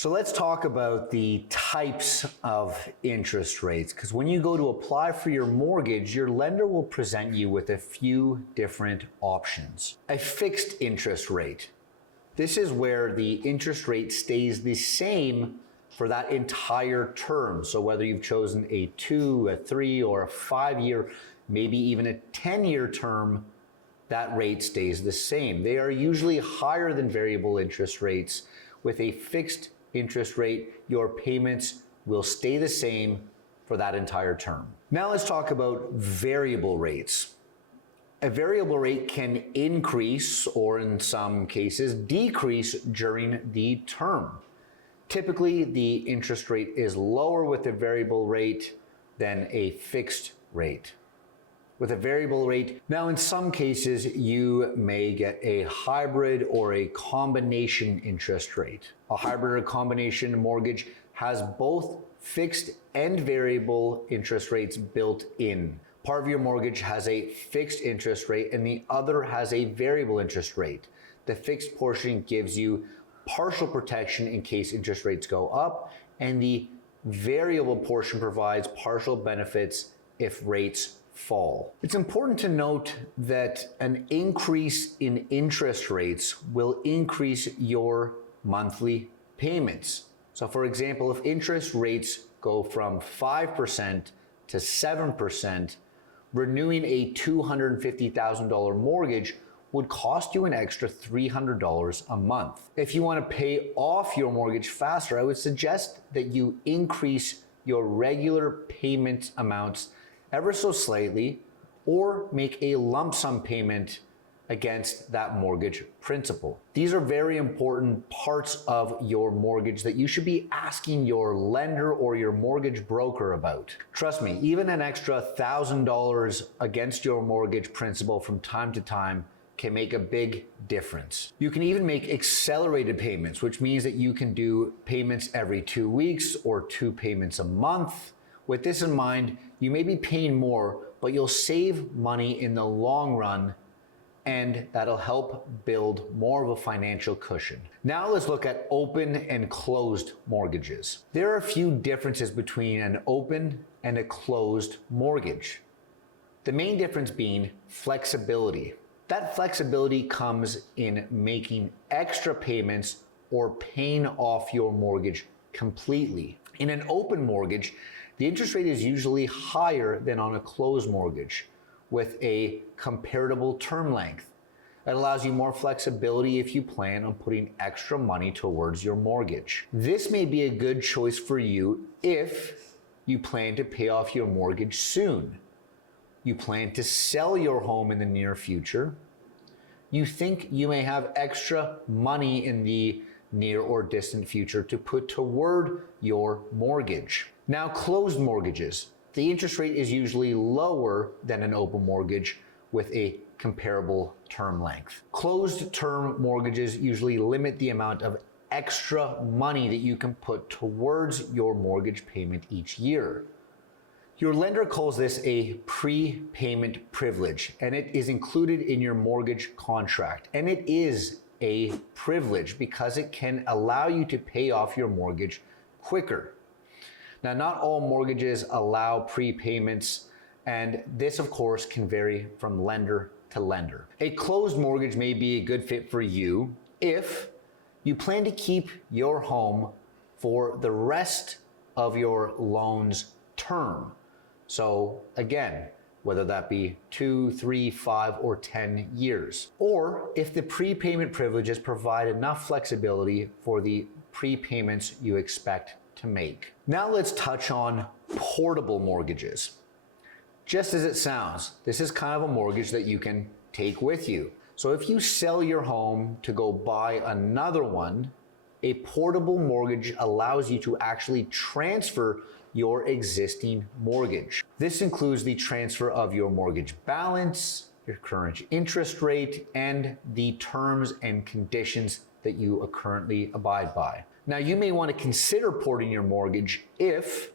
So let's talk about the types of interest rates, because when you go to apply for your mortgage, your lender will present you with a few different options. A fixed interest rate. This is where the interest rate stays the same for that entire term. So whether you've chosen a 2, a 3, or a 5-year, maybe even a 10-year term, that rate stays the same. They are usually higher than variable interest rates. With a fixed interest rate, your payments will stay the same for that entire term. Now let's talk about variable rates. A variable rate can increase, or in some cases decrease, during the term. Typically, the interest rate is lower with a variable rate than a fixed rate. With a variable rate, now in some cases, you may get a hybrid or a combination interest rate. A hybrid or combination mortgage has both fixed and variable interest rates built in. Part of your mortgage has a fixed interest rate and the other has a variable interest rate. The fixed portion gives you partial protection in case interest rates go up, and the variable portion provides partial benefits if rates fall. It's important to note that an increase in interest rates will increase your monthly payments. So for example, if interest rates go from 5% to 7%, renewing a $250,000 mortgage would cost you an extra $300 a month. If you want to pay off your mortgage faster, I would suggest that you increase your regular payment amounts ever so slightly, or make a lump sum payment against that mortgage principal. These are very important parts of your mortgage that you should be asking your lender or your mortgage broker about. Trust me, even an extra $1,000 against your mortgage principal from time to time can make a big difference. You can even make accelerated payments, which means that you can do payments every 2 weeks or 2 payments a month. With this in mind, you may be paying more, but you'll save money in the long run, and that'll help build more of a financial cushion. Now let's look at open and closed mortgages. There are a few differences between an open and a closed mortgage. The main difference being flexibility. That flexibility comes in making extra payments or paying off your mortgage completely. In an open mortgage, the interest rate is usually higher than on a closed mortgage with a comparable term length. It allows you more flexibility if you plan on putting extra money towards your mortgage. This may be a good choice for you if you plan to pay off your mortgage soon. You plan to sell your home in the near future. You think you may have extra money in the near or distant future to put toward your mortgage. Now, closed mortgages. The interest rate is usually lower than an open mortgage with a comparable term length. Closed term mortgages usually limit the amount of extra money that you can put towards your mortgage payment each year. Your lender calls this a prepayment privilege, and it is included in your mortgage contract. And it is a privilege because it can allow you to pay off your mortgage quicker. Now, not all mortgages allow prepayments, and this, of course, can vary from lender to lender. A closed mortgage may be a good fit for you if you plan to keep your home for the rest of your loan's term. So again, whether that be 2, 3, 5, or 10 years. Or if the prepayment privileges provide enough flexibility for the prepayments you expect to make. Now let's touch on portable mortgages. Just as it sounds, this is kind of a mortgage that you can take with you. So if you sell your home to go buy another one, a portable mortgage allows you to actually transfer your existing mortgage. This includes the transfer of your mortgage balance, your current interest rate, and the terms and conditions that you currently abide by. Now, you may want to consider porting your mortgage if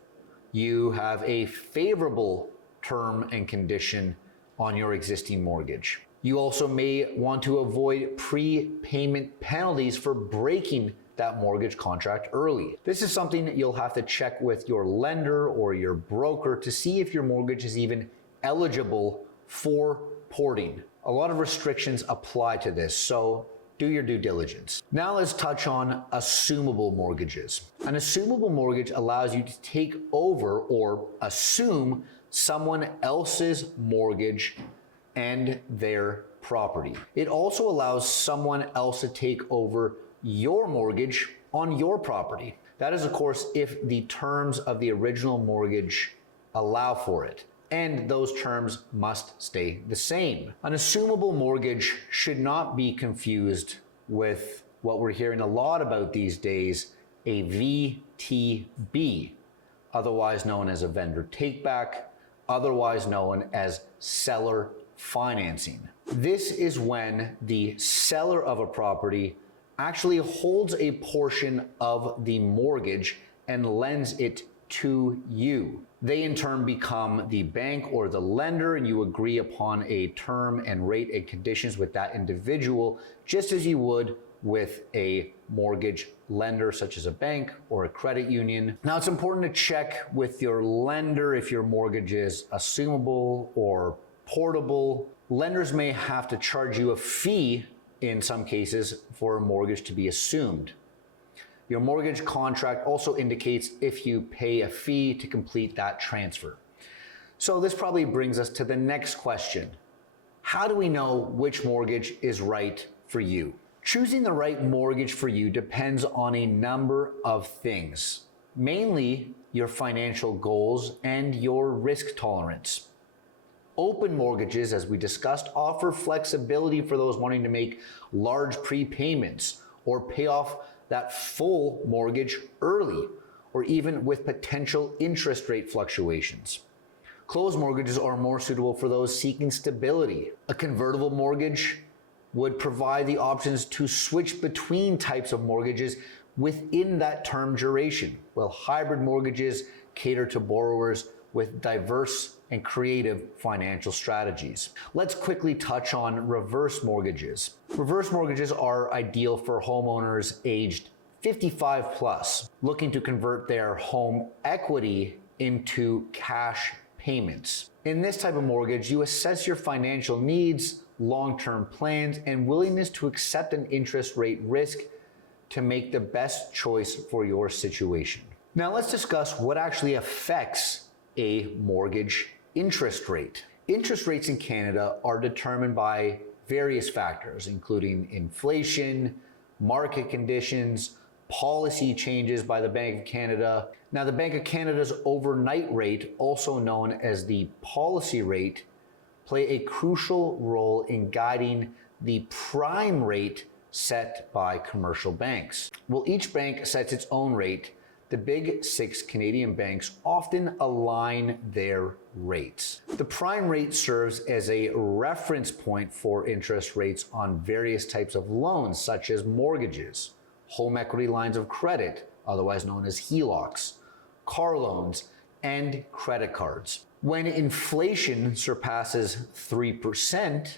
you have a favorable term and condition on your existing mortgage. You also may want to avoid prepayment penalties for breaking that mortgage contract early. This is something that you'll have to check with your lender or your broker to see if your mortgage is even eligible for porting. A lot of restrictions apply to this, so do your due diligence. Now let's touch on assumable mortgages. An assumable mortgage allows you to take over or assume someone else's mortgage and their property. It also allows someone else to take over your mortgage on your property. That is, of course, if the terms of the original mortgage allow for it, and those terms must stay the same. An assumable mortgage should not be confused with what we're hearing a lot about these days, a VTB, otherwise known as a vendor takeback, otherwise known as seller financing. This is when the seller of a property actually holds a portion of the mortgage and lends it to you. They in turn become the bank or the lender, and you agree upon a term and rate and conditions with that individual, just as you would with a mortgage lender such as a bank or a credit union. Now, it's important to check with your lender if your mortgage is assumable or portable. Lenders may have to charge you a fee in some cases for a mortgage to be assumed. Your mortgage contract also indicates if you pay a fee to complete that transfer. So this probably brings us to the next question. How do we know which mortgage is right for you? Choosing the right mortgage for you depends on a number of things, mainly your financial goals and your risk tolerance. Open mortgages, as we discussed, offer flexibility for those wanting to make large prepayments or pay off that full mortgage early, or even with potential interest rate fluctuations. Closed mortgages are more suitable for those seeking stability. A convertible mortgage would provide the options to switch between types of mortgages within that term duration, while hybrid mortgages cater to borrowers with diverse and creative financial strategies. Let's quickly touch on reverse mortgages. Reverse mortgages are ideal for homeowners aged 55 plus, looking to convert their home equity into cash payments. In this type of mortgage, you assess your financial needs, long-term plans, and willingness to accept an interest rate risk to make the best choice for your situation. Now let's discuss what actually affects a mortgage interest rate. Interest rates in Canada are determined by various factors, including inflation, market conditions, policy changes by the Bank of Canada. Now, the Bank of Canada's overnight rate, also known as the policy rate, play a crucial role in guiding the prime rate set by commercial banks. While each bank sets its own rate, the big six Canadian banks often align their rates. The prime rate serves as a reference point for interest rates on various types of loans, such as mortgages, home equity lines of credit, otherwise known as HELOCs, car loans, and credit cards. When inflation surpasses 3%,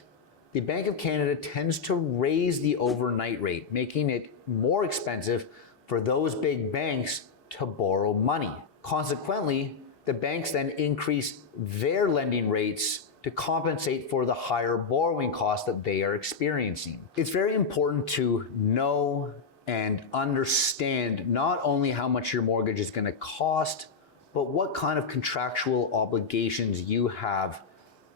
the Bank of Canada tends to raise the overnight rate, making it more expensive for those big banks to borrow money. Consequently, the banks then increase their lending rates to compensate for the higher borrowing costs that they are experiencing. It's very important to know and understand not only how much your mortgage is going to cost, but what kind of contractual obligations you have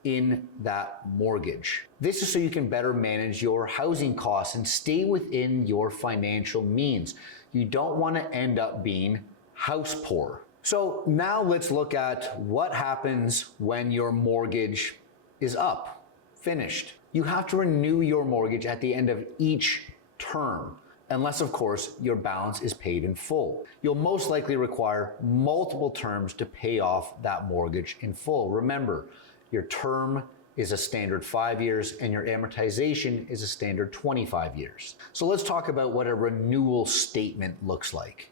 in that mortgage. This is so you can better manage your housing costs and stay within your financial means. You don't want to end up being house poor. So now let's look at what happens when your mortgage is up, finished. You have to renew your mortgage at the end of each term, unless of course your balance is paid in full. You'll most likely require multiple terms to pay off that mortgage in full. Remember, your term is a standard 5 years and your amortization is a standard 25 years. So let's talk about what a renewal statement looks like.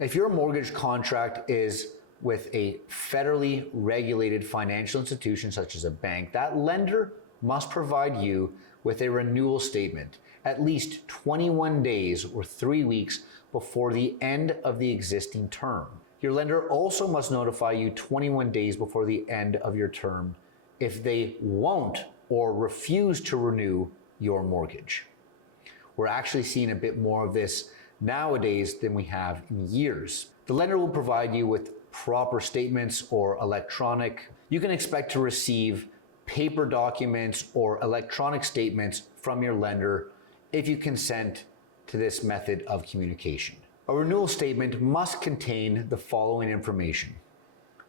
If your mortgage contract is with a federally regulated financial institution such as a bank, that lender must provide you with a renewal statement at least 21 days or 3 weeks before the end of the existing term. Your lender also must notify you 21 days before the end of your term if they won't or refuse to renew your mortgage. We're actually seeing a bit more of this nowadays than we have in years. The lender will provide you with proper statements or electronic. You can expect to receive paper documents or electronic statements from your lender if you consent to this method of communication. A renewal statement must contain the following information: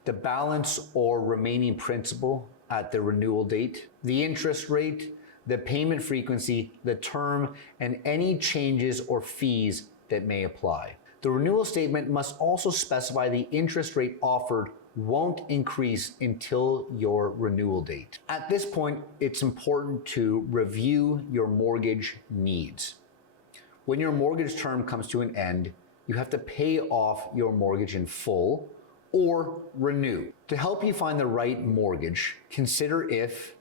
the balance or remaining principal at the renewal date, the interest rate, the payment frequency, the term, and any changes or fees that may apply. The renewal statement must also specify the interest rate offered won't increase until your renewal date. At this point, it's important to review your mortgage needs. When your mortgage term comes to an end, you have to pay off your mortgage in full or renew. To help you find the right mortgage, consider if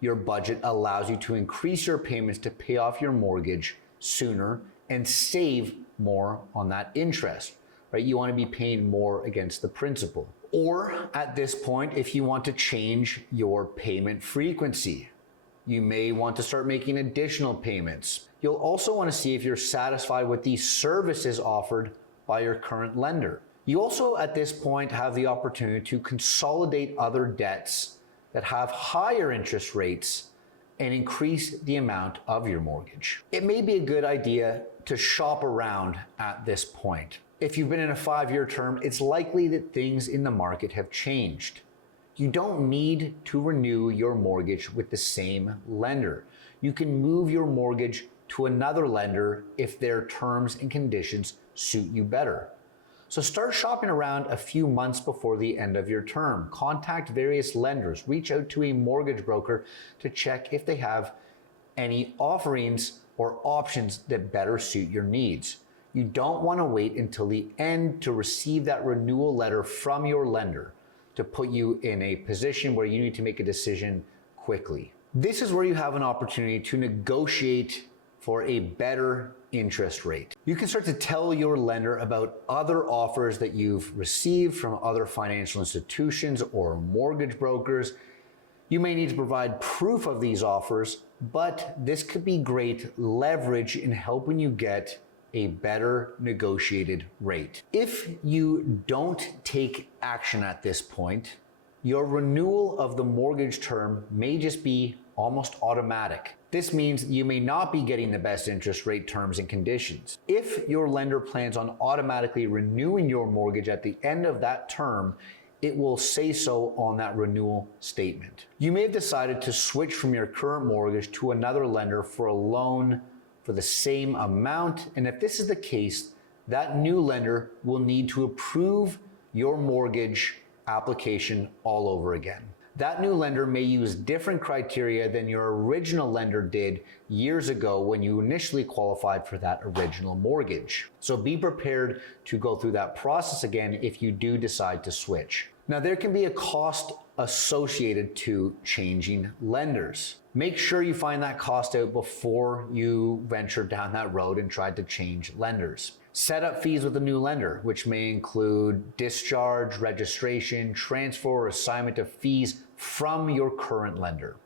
your budget allows you to increase your payments to pay off your mortgage sooner and save more on that interest, right? You want to be paying more against the principal. Or at this point, if you want to change your payment frequency, you may want to start making additional payments. You'll also want to see if you're satisfied with the services offered by your current lender. You also at this point have the opportunity to consolidate other debts that have higher interest rates and increase the amount of your mortgage. It may be a good idea to shop around at this point. If you've been in a 5-year term, it's likely that things in the market have changed. You don't need to renew your mortgage with the same lender. You can move your mortgage to another lender if their terms and conditions suit you better. So start shopping around a few months before the end of your term. Contact various lenders. Reach out to a mortgage broker to check if they have any offerings or options that better suit your needs. You don't want to wait until the end to receive that renewal letter from your lender to put you in a position where you need to make a decision quickly. This is where you have an opportunity to negotiate for a better interest rate. You can start to tell your lender about other offers that you've received from other financial institutions or mortgage brokers. You may need to provide proof of these offers, but this could be great leverage in helping you get a better negotiated rate. If you don't take action at this point, your renewal of the mortgage term may just be almost automatic. This means you may not be getting the best interest rate terms and conditions. If your lender plans on automatically renewing your mortgage at the end of that term, it will say so on that renewal statement. You may have decided to switch from your current mortgage to another lender for a loan for the same amount, and if this is the case, that new lender will need to approve your mortgage application all over again. That new lender may use different criteria than your original lender did years ago when you initially qualified for that original mortgage. So be prepared to go through that process again if you do decide to switch. Now, there can be a cost associated to changing lenders. Make sure you find that cost out before you venture down that road and try to change lenders. Set up fees with a new lender, which may include discharge, registration, transfer, or assignment of fees from your current lender,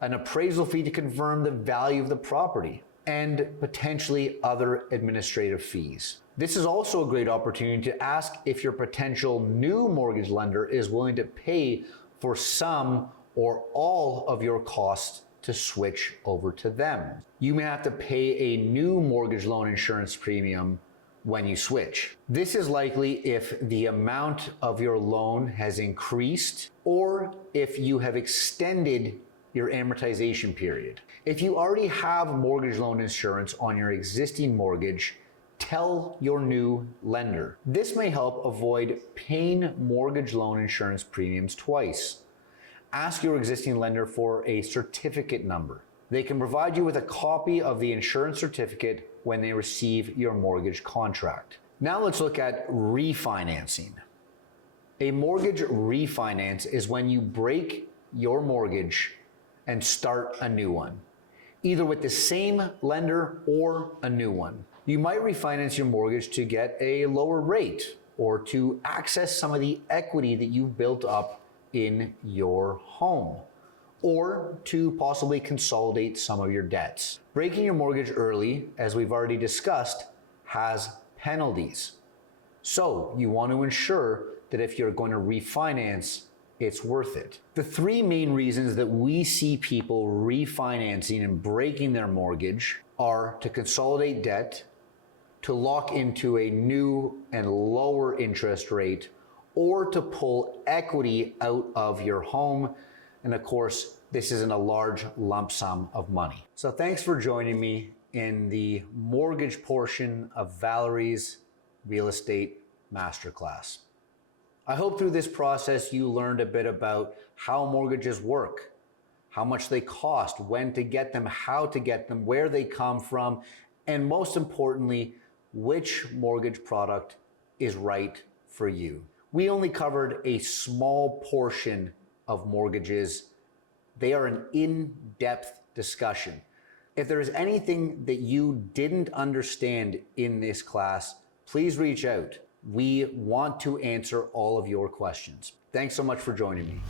an appraisal fee to confirm the value of the property, and potentially other administrative fees. This is also a great opportunity to ask if your potential new mortgage lender is willing to pay for some or all of your costs to switch over to them. You may have to pay a new mortgage loan insurance premium when you switch. This is likely if the amount of your loan has increased or if you have extended your amortization period. If you already have mortgage loan insurance on your existing mortgage, tell your new lender. This may help avoid paying mortgage loan insurance premiums twice. Ask your existing lender for a certificate number. They can provide you with a copy of the insurance certificate when they receive your mortgage contract. Now let's look at refinancing. A mortgage refinance is when you break your mortgage and start a new one. either with the same lender or a new one. You might refinance your mortgage to get a lower rate or to access some of the equity that you've built up in your home, or to possibly consolidate some of your debts. Breaking your mortgage early, as we've already discussed, has penalties. So you want to ensure that if you're going to refinance, it's worth it. The three main reasons that we see people refinancing and breaking their mortgage are to consolidate debt, to lock into a new and lower interest rate, or to pull equity out of your home. And of course, this isn't a large lump sum of money. So thanks for joining me in the mortgage portion of Valery's Real Estate Masterclass. I hope through this process you learned a bit about how mortgages work, how much they cost, when to get them, how to get them, where they come from, and most importantly, which mortgage product is right for you. We only covered a small portion of mortgages. They are an in-depth discussion. If there is anything that you didn't understand in this class, please reach out. We want to answer all of your questions. Thanks so much for joining me.